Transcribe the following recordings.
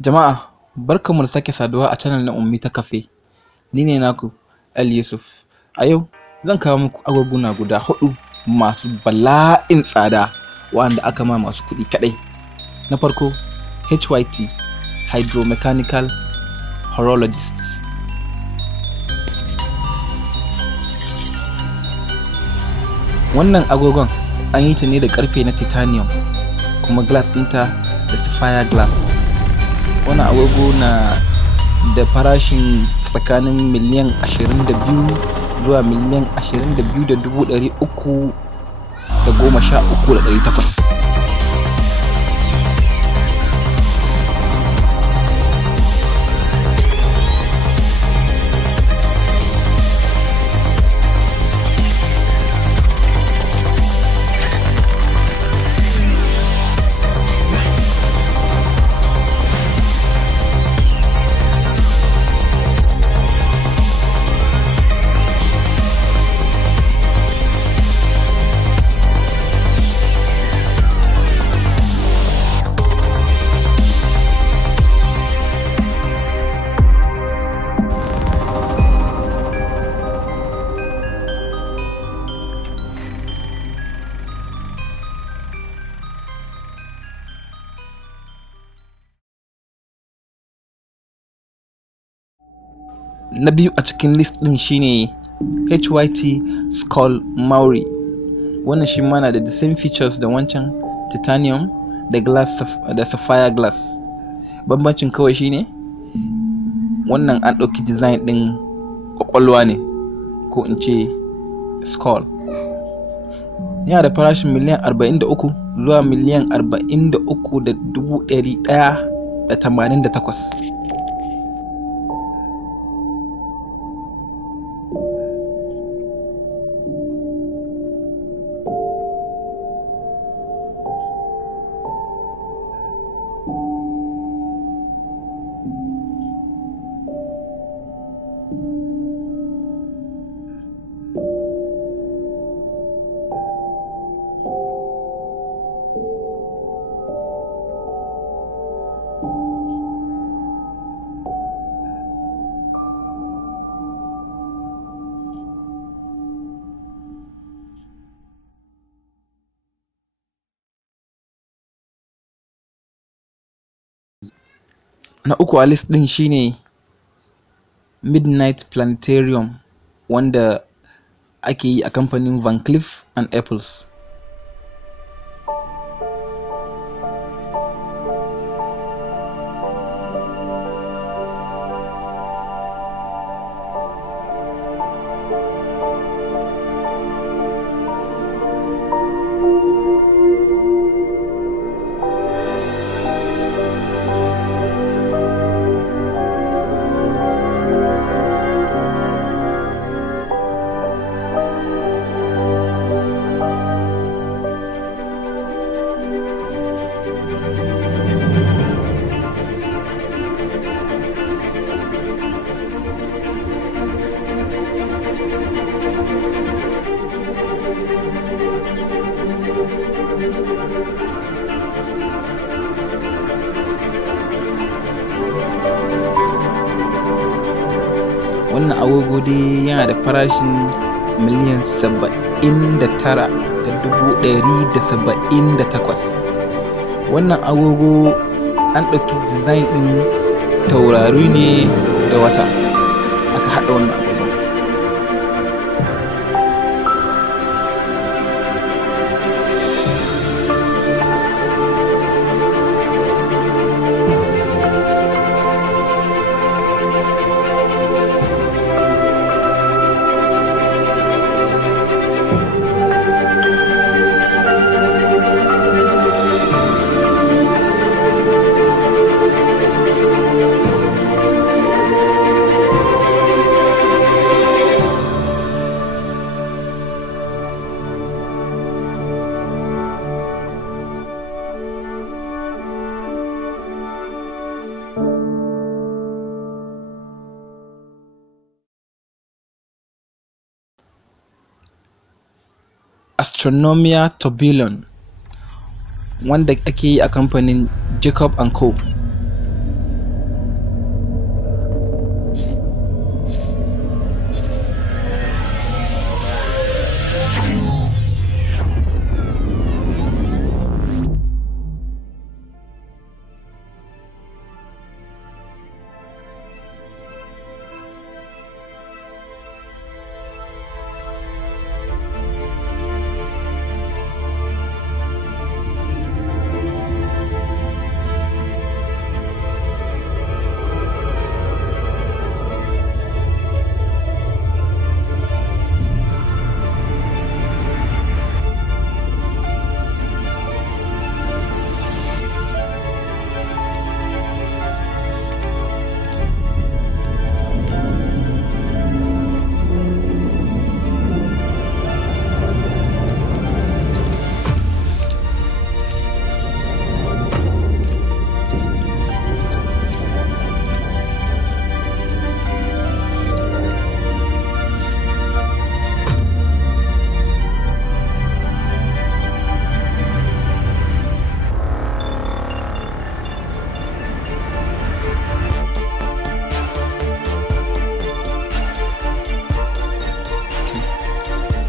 Jama'a, barkanmu da sake saduwa a channel na Ummi ta Cafe. Ni ne naku El Yusuf. A yau zan kawo muku agoguna guda 4 masu bala'in tsada wanda aka ma masu kuɗi kaɗai. Na farko, HYT Hydromechanical Horologists. Wannan agogon an yi ta ne da ƙarfe na titanium, kuma glass ɗinta da sapphire glass. Wannan agogo na da farashin tsakanin miliyan 22 zuwa miliyan 22,313,800. Na biyu a cikin list ɗin shine HYT Skull Mauri. Wannan shi ma na da the same features da wancan, titanium da glass da sapphire glass. Bambancin kawai shine wannan an ɗauki design ɗin ƙwaƙwalwa ne, ko in ce skull. Yana da farashin miliyan 43 zuwa miliyan 43,188. Na uku a list ɗin shine Midnight Planetarium, wanda ake yi a kamfanin Van Cleef & Arpels. Wannan agogo dai yana da farashin miliyan 79,178. Wannan agogo an ɗauki design ɗin taurari ne da wata aka haɗa wannan agogon. Astronomia Tourbillon, wanda ake yi a kamfanin Jacob & Co.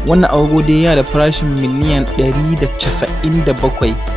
Wannan agogo dai yana da farashin miliyan 197